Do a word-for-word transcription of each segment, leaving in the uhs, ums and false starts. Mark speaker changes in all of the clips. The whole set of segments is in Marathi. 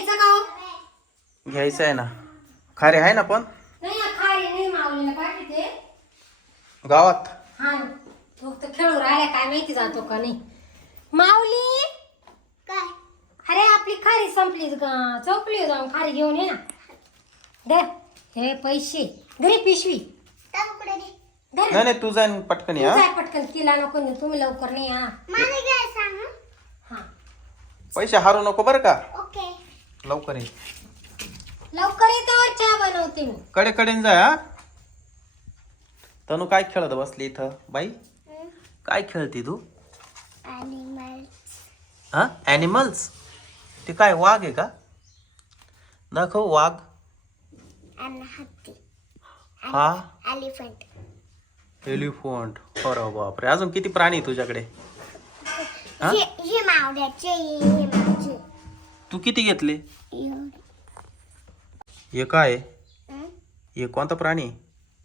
Speaker 1: घ्यायचं का हो?
Speaker 2: घ्यायचं आहे ना. खारे आहे ना पण
Speaker 1: नाही खारी नाही माऊलीला पाठवते
Speaker 2: गावात.
Speaker 1: हा तो तर खेळू राहिला काय माहिती जातो का नाही. माऊली
Speaker 3: काय
Speaker 1: अरे आपली खारी संपली चौकली जाऊन खारी घेऊन ये ना. दे हे पैसे घरी पिशवी
Speaker 3: टाकुकडे दे.
Speaker 1: धर
Speaker 2: नाही नाही तू जाईन पटकन
Speaker 1: तू
Speaker 2: या.
Speaker 1: जाय पटकन तिला नको नेऊ, तुम्ही लवकर नाही या.
Speaker 3: मला काय सांग हं?
Speaker 1: हा
Speaker 2: पैसे हारू नको बरं का.
Speaker 3: ओके
Speaker 2: लवकर ये.
Speaker 1: लवकर येतो चहा बनवते मी.
Speaker 2: कडे कडेन जाय हा. तनु काय खेळत बसली इथं बाई. काय खेळती तू.
Speaker 3: ॲनिमल्स
Speaker 2: हा ॲनिमल्स. ते काय वाघ आहे का. दाखव वाघ.
Speaker 3: आणि हत्ती
Speaker 2: हा
Speaker 3: एलिफंट
Speaker 2: एलिफंट. अरे बापरे अजून किती प्राणी आहे तुझ्याकडे. हा?
Speaker 3: हे हे मावड्याचे हे माझे
Speaker 2: तू किती घेतले.
Speaker 3: एवढे.
Speaker 2: हे काय आहे?
Speaker 3: हं?
Speaker 2: हे कोणता प्राणी आहे?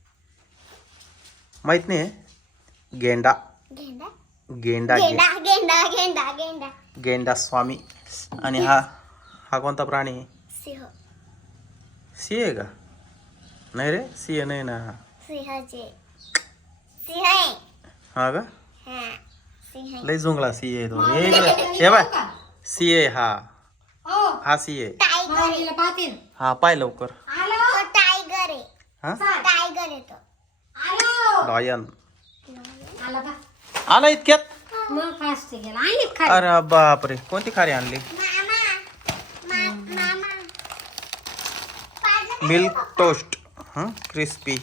Speaker 2: माहित नाही. गेंडा
Speaker 3: गेंडा
Speaker 2: गेंडा गे-
Speaker 3: गेंडा गेंडा गेंडा गेंडा
Speaker 2: गेंडा स्वामी. आणि हा हा कोणता प्राणी आहे.
Speaker 3: सिंह
Speaker 2: सिंह आहे का. नाही रे सिंह नाही ना.
Speaker 3: सिंहाचे सिंह आहे
Speaker 2: हा का.
Speaker 3: हा सिंह आहे.
Speaker 2: लय जुंगळा सिंह आहे तो. हे इकडे. हे बाय सिंह आहे हा.
Speaker 1: हो
Speaker 2: हा सिंह आहे.
Speaker 3: टायगर आहे.
Speaker 1: माऊलीला पाहते ना.
Speaker 2: हा पाय लवकर.
Speaker 1: आलो
Speaker 3: तो टायगर आहे
Speaker 2: हा
Speaker 3: टायगर आहे तो.
Speaker 1: आलो
Speaker 2: लॉयन.
Speaker 1: आला का
Speaker 2: आला इतक्यात.
Speaker 1: मग फास्ट गेला आणि खाली
Speaker 2: अरे बापरे कोणती खारी आणली.
Speaker 3: मामा मा- मामा पाहिलं का?
Speaker 2: Milk toast. हं क्रिस्पी.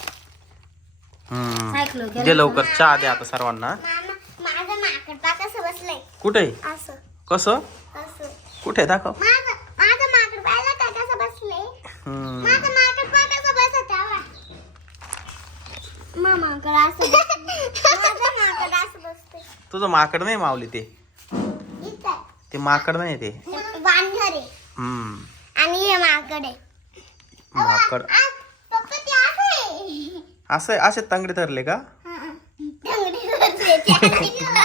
Speaker 2: हम्म
Speaker 1: सायकल गेला.
Speaker 2: दे लवकर चहा दे आता सर्वांना.
Speaker 3: मामा माझं माकड पा कसं बसलंय
Speaker 2: कुठे
Speaker 3: असं
Speaker 2: कसं
Speaker 3: असं
Speaker 2: कुठे दाखव.
Speaker 3: माझं माझं माकड पाहिलं का कसं बसलंय.
Speaker 2: हम्म
Speaker 3: माझं माकड पा कसं बसत आहे मामाकड असं बसलंय. माझं माकड असं बसतंय.
Speaker 2: तुझं माकड नाही मावली ते.
Speaker 3: इथं आहे.
Speaker 2: ते माकड नाही ते.
Speaker 3: वानर आहे
Speaker 2: हम्म
Speaker 3: आणि हे माकड आहे.
Speaker 2: माकड
Speaker 3: आ, पप्पा ते असं आहे.
Speaker 2: असं असे तंगडे धरले का.
Speaker 3: हा, हा. टंगडी धरले, टंगडी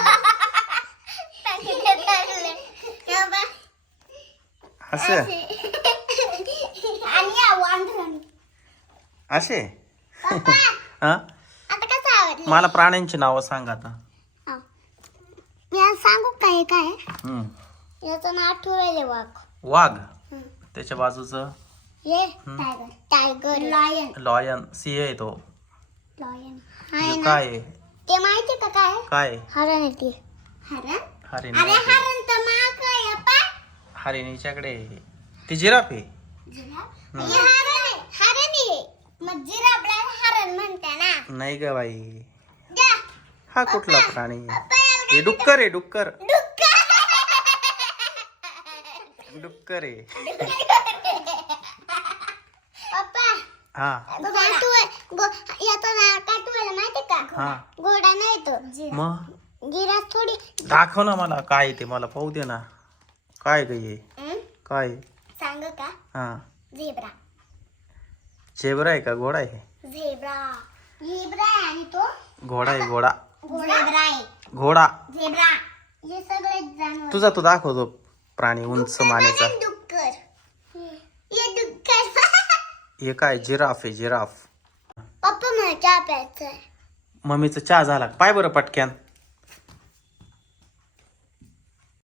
Speaker 3: धरले. हे बघ,
Speaker 2: असे
Speaker 3: असे. आणि या वांढराने.
Speaker 2: असे
Speaker 3: पप्पा
Speaker 2: हा.
Speaker 3: आता कसं आवडलं.
Speaker 2: मला प्राण्यांची नावं सांग आता.
Speaker 3: हा. मी आज सांगू काय काय
Speaker 2: हम्म
Speaker 3: याचं नाव ठेवले वाघ.
Speaker 2: वाघ.
Speaker 3: हं.
Speaker 2: त्याच्या बाजूचं
Speaker 3: हे टायगर टायगर लॉयन
Speaker 2: लॉयन सिंह आहे तो.
Speaker 3: लॉयन
Speaker 2: हे
Speaker 3: आहे ना.
Speaker 2: काय आहे?
Speaker 3: ते माहिती का काय
Speaker 2: काय
Speaker 3: हरण आहे ते. हरण
Speaker 2: हरिण
Speaker 3: अरे
Speaker 2: आहे ते.
Speaker 3: हरण तर माग आहे अप्पा.
Speaker 2: हरिणीच्याकडे आहे. ती जिराफ आहे.
Speaker 3: जिराफ? हे हरण आहे हरण आहे मग जिराफला हरण म्हणते ना.
Speaker 2: नाही ग बाई.
Speaker 3: द्या.
Speaker 2: हा कुठला प्राणी.
Speaker 3: पप्पा याला
Speaker 2: हे डुक्कर आहे डुक्कर.
Speaker 3: डुक्कर.
Speaker 2: डुक्कर आहे.
Speaker 3: पप्पा
Speaker 2: हा
Speaker 3: काटू याचं नाव काटूला माहिती का.
Speaker 2: हा
Speaker 3: घोडा नाही तो
Speaker 2: मग
Speaker 3: जिराफ थोडी.
Speaker 2: दाखव ना मला काय आहे ते. मला पाहू दे ना. काय ग हे
Speaker 3: हं?
Speaker 2: काय.
Speaker 3: सांग का
Speaker 2: हा
Speaker 3: झेब्रा.
Speaker 2: झेब्रा आहे का घोडा आहे.
Speaker 3: झेब्रा झेब्रा आहे आणि तो
Speaker 2: घोडा आहे घोडा.
Speaker 3: झेब्रा आहे.
Speaker 2: घोडा.
Speaker 3: झेब्रा हे सगळे जनावर.
Speaker 2: तुझा तू दाखवतो प्राणी उंच मानेचा.
Speaker 3: डुक्कर हे डुक्कर.
Speaker 2: हे काय जिराफ आहे जिराफ.
Speaker 3: पप्पा मला चहा प्यायचा आहे.
Speaker 2: मम्मीचा चहा झाला पाय बरं पटक्यान.